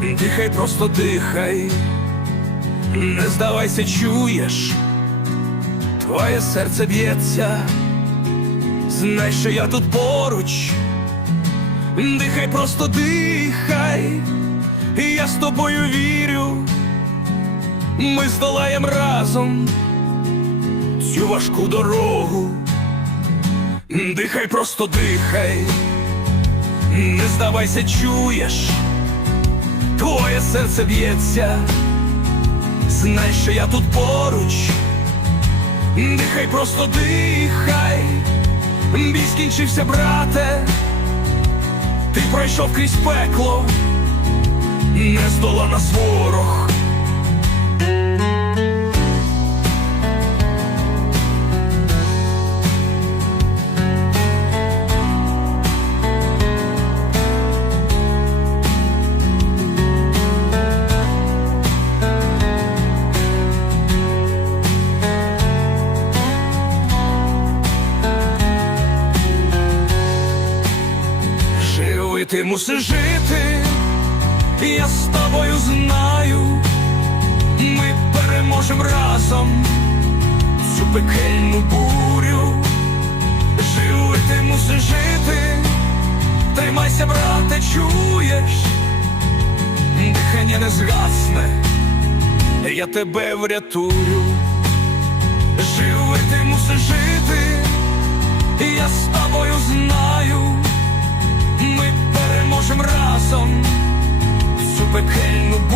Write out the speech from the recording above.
Дихай, просто дихай, не здавайся, чуєш, твоє серце б'ється, знай, що я тут поруч, дихай, просто дихай, і я з тобою вірю, ми здолаєм разом цю важку дорогу. Дихай, просто дихай, не здавайся, чуєш, твоє серце б'ється, знай, що я тут поруч, дихай, просто дихай, бій скінчився, брате, ти пройшов крізь пекло, не здолана ворог. Ти мусиш жити, я з тобою знаю, ми переможем разом цю пекельну бурю. Живи, ти мусиш жити, тримайся, брате, чуєш, дихання не згасне, я тебе врятую. Живи, ти мусиш жити, Разом цю пекельну.